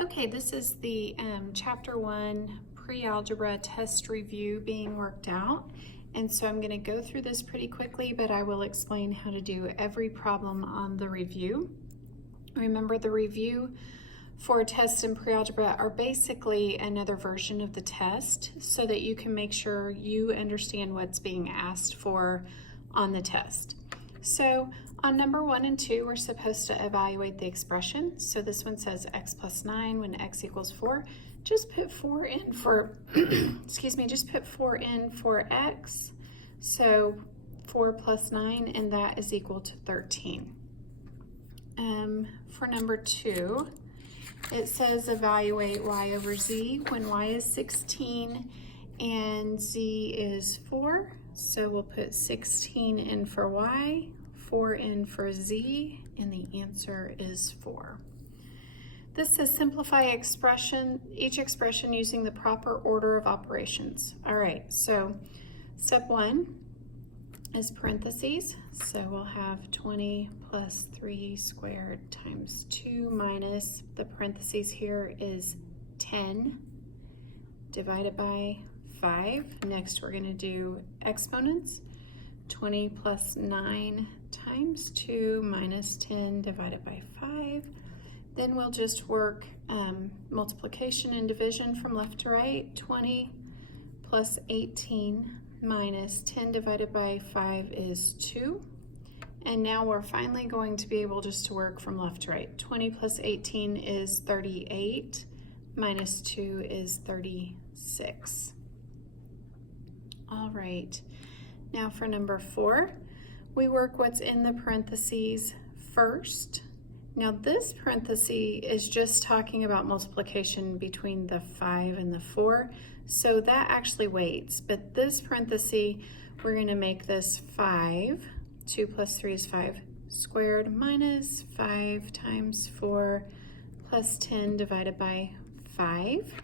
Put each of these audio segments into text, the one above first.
Okay, this is the Chapter 1 Pre-Algebra test review being worked out. And so I'm going to go through this pretty quickly, but I will explain how to do every problem on the review. Remember, the review for tests in pre-algebra are basically another version of the test so that you can make sure you understand what's being asked for on the test. So on number 1 and 2, we're supposed to evaluate the expression. So this one says x plus 9 when x equals 4. Just put 4 in for, just put 4 in for x. So 4 plus 9, and that is equal to 13. For number 2, it says evaluate y over z when y is 16 and z is 4. So we'll put 16 in for y, 4 in for z, and the answer is 4. This says simplify each expression using the proper order of operations. All right, so step 1 is parentheses. So we'll have 20 plus 3 squared times 2 minus, the parentheses here is 10 divided by 5. Next, we're going to do exponents. 20 plus 9 times 2 minus 10 divided by 5. Then we'll just work multiplication and division from left to right. 20 plus 18 minus 10 divided by 5 is 2. And now we're finally going to be able just to work from left to right. 20 plus 18 is 38, minus 2 is 36. All right, now for number 4, we work what's in the parentheses first. Now this parenthesis is just talking about multiplication between the 5 and the 4, so that actually waits. But this parenthesis, we're going to make this 5. 2 plus 3 is 5 squared minus 5 times 4 plus 10 divided by 5.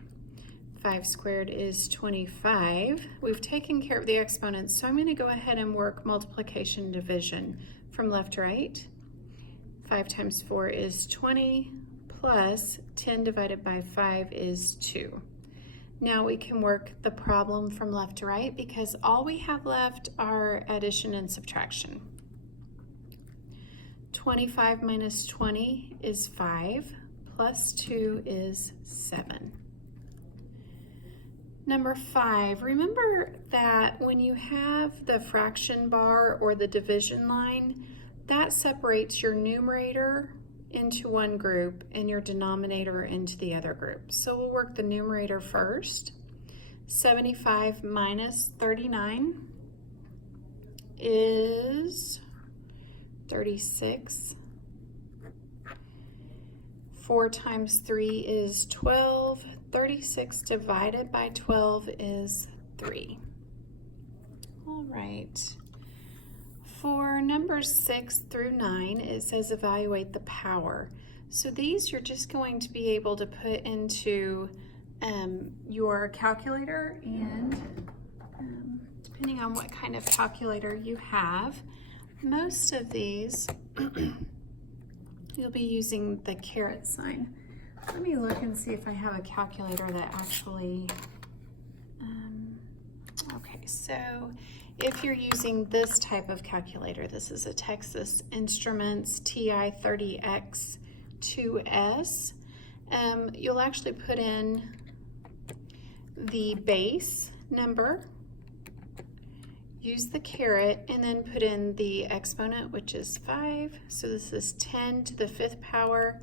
5 squared is 25. We've taken care of the exponents, so I'm going to go ahead and work multiplication and division from left to right. 5 times 4 is 20, plus 10 divided by 5 is 2. Now we can work the problem from left to right because all we have left are addition and subtraction. 25 minus 20 is 5, plus 2 is 7. Number 5, remember that when you have the fraction bar or the division line, that separates your numerator into one group and your denominator into the other group. So we'll work the numerator first. 75 minus 39 is 36. 4 times 3 is 12. 36 divided by 12 is 3. All right. For numbers 6 through 9, it says evaluate the power. So these you're just going to be able to put into your calculator, and depending on what kind of calculator you have, most of these you'll be using the caret sign. Let me look and see if I have a calculator that actually, okay, so if you're using this type of calculator, this is a Texas Instruments TI-30X2S, you'll actually put in the base number, use the caret, and then put in the exponent, which is 5. So this is 10 to the 5th power,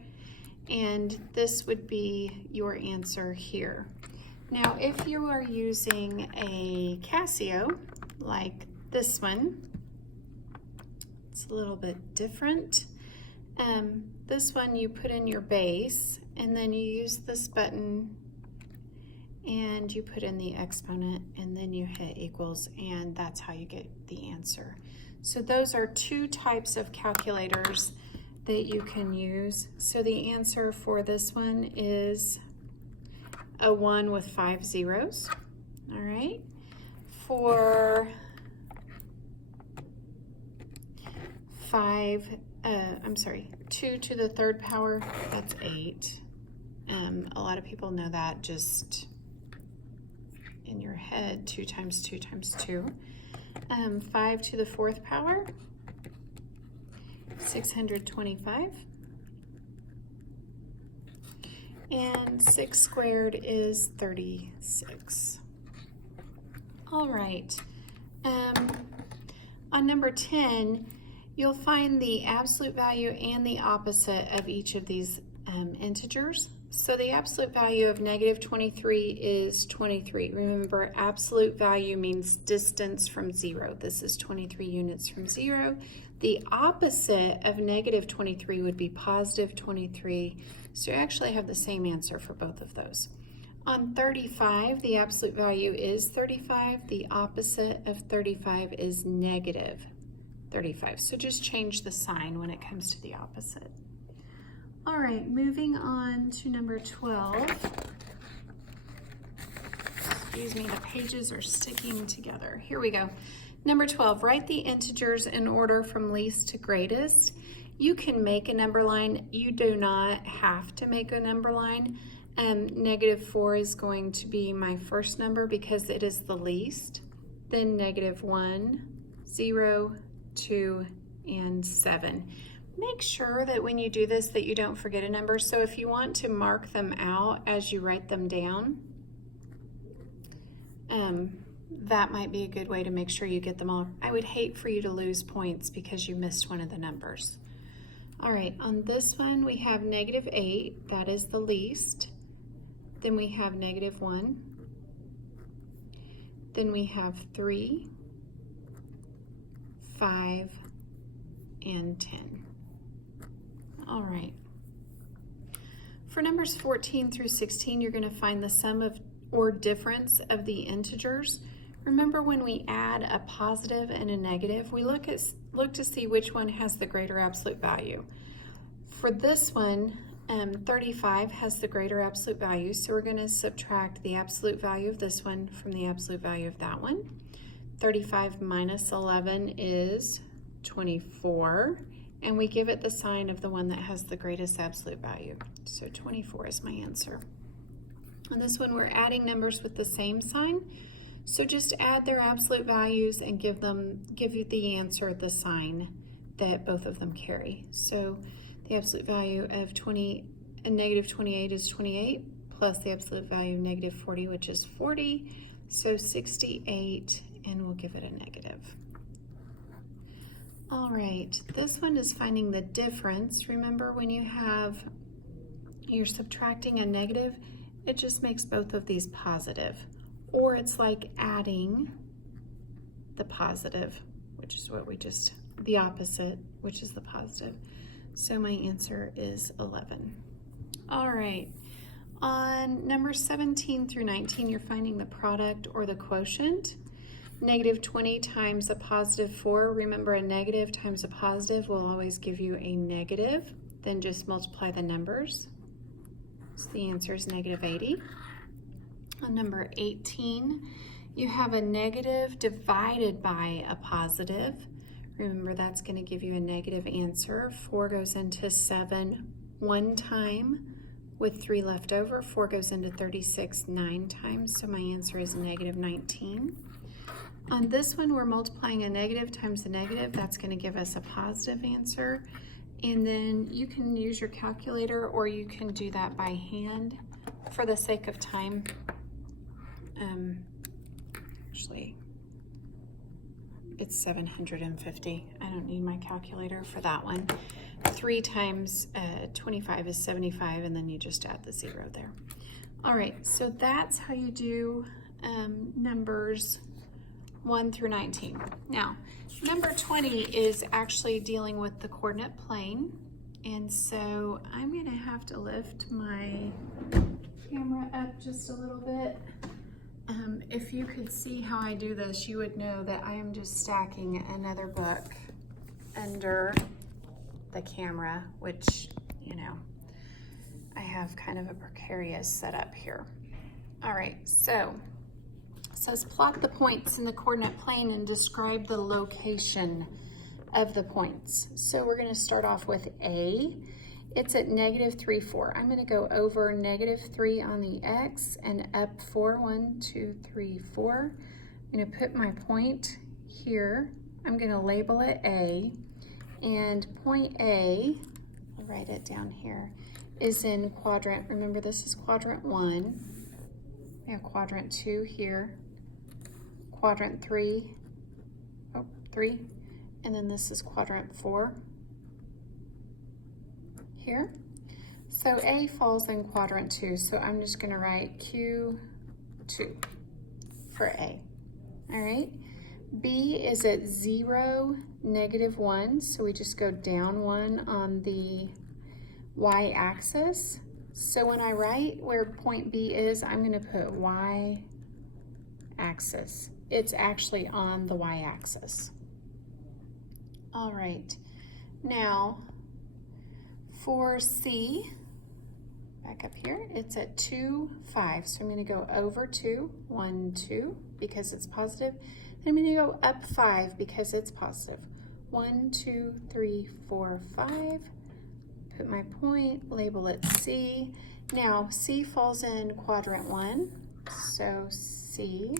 and this would be your answer here. Now, if you are using a Casio, like this one, it's a little bit different. This one you put in your base, and then you use this button, and you put in the exponent, and then you hit equals, and that's how you get the answer. So those are 2 types of calculators that you can use. So the answer for this one is a 1 with 5 zeros. All right. For 2 to the 3rd power, that's 8. A lot of people know that just in your head, 2 times 2 times 2. 5 to the 4th power, 625. And 6 squared is 36. All right. On number 10, you'll find the absolute value and the opposite of each of these integers. So the absolute value of negative 23 is 23. Remember, absolute value means distance from 0. This is 23 units from 0. The opposite of negative 23 would be positive 23. So you actually have the same answer for both of those. On 35, the absolute value is 35. The opposite of 35 is negative 35. So just change the sign when it comes to the opposite. All right, moving on to number 12. Excuse me, the pages are sticking together. Here we go. Number 12, write the integers in order from least to greatest. You can make a number line. You do not have to make a number line. Negative 4 is going to be my first number because it is the least. Then negative 1, 0, 2, and 7. Make sure that when you do this that you don't forget a number. So if you want to mark them out as you write them down, that might be a good way to make sure you get them all. I would hate for you to lose points because you missed one of the numbers. All right, on this one we have negative 8, that is the least. Then we have negative 1. Then we have 3, 5, and 10. All right. For numbers 14 through 16, you're going to find the sum of or difference of the integers. Remember, when we add a positive and a negative, we look to see which one has the greater absolute value. For this one, 35 has the greater absolute value, so we're going to subtract the absolute value of this one from the absolute value of that one. 35 minus 11 is 24. And we give it the sign of the one that has the greatest absolute value. So 24 is my answer. On this one, we're adding numbers with the same sign. So just add their absolute values and give you the answer, the sign that both of them carry. So the absolute value of negative 28 is 28, plus the absolute value of negative 40, which is 40. So 68, and we'll give it a negative. All right, this one is finding the difference. Remember, when you're subtracting a negative, it just makes both of these positive. Or it's like adding the positive, which is what the opposite, which is the positive. So my answer is 11. All right, on number 17 through 19, you're finding the product or the quotient. Negative 20 times a positive 4. Remember, a negative times a positive will always give you a negative. Then just multiply the numbers. So the answer is negative 80. On number 18, you have a negative divided by a positive. Remember, that's going to give you a negative answer. 4 goes into 7 one time with 3 left over. 4 goes into 36 9 times, so my answer is negative 19. On this one, we're multiplying a negative times a negative. That's going to give us a positive answer. And then you can use your calculator or you can do that by hand for the sake of time. Actually, it's 750. I don't need my calculator for that one. 3 times 25 is 75, and then you just add the 0 there. All right, so that's how you do numbers 1 through 19. Now, number 20 is actually dealing with the coordinate plane. And so I'm going to have to lift my camera up just a little bit. If you could see how I do this, you would know that I am just stacking another book under the camera, which, you know, I have kind of a precarious setup here. All right, so it says plot the points in the coordinate plane and describe the location of the points. So we're going to start off with A, It's at -3, 4. I'm gonna go over -3 on the x and up 4, 1, 2, 3, 4. I'm gonna put my point here. I'm gonna label it A, and point A, I'll write it down here, is in quadrant, remember this is quadrant 1. We have quadrant 2 here, quadrant 3, 3, and then this is quadrant 4 here. So A falls in quadrant 2, so I'm just gonna write Q2 for A, all right? B is at 0, -1, so we just go down 1 on the y-axis. So when I write where point B is, I'm gonna put y-axis. It's actually on the y-axis. All right, now for C, back up here, it's at 2, 5. So I'm gonna go over 2, 1, 2, because it's positive. I'm gonna go up 5 because it's positive. 1, 2, 3, 4, 5. Put my point, label it C. Now C falls in quadrant 1, so C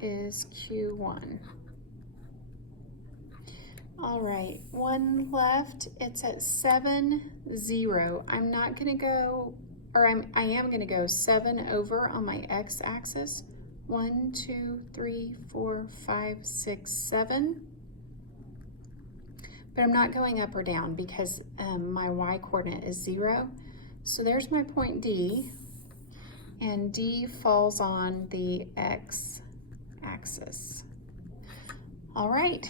is Q1. All right, one left. It's at 7, 0. I'm not gonna go, or I am gonna go 7 over on my x-axis. 1, 2, 3, 4, 5, 6, 7. But I'm not going up or down because my y-coordinate is 0. So there's my point D, and D falls on the x-axis. All right,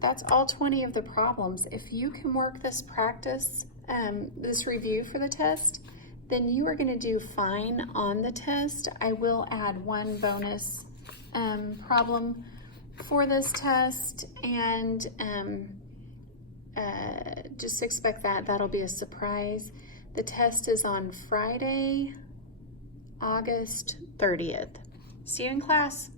that's all 20 of the problems. If you can work this practice, this review for the test, then you are gonna do fine on the test. I will add one bonus problem for this test, and just expect that. That'll be a surprise. The test is on Friday, August 30th. See you in class.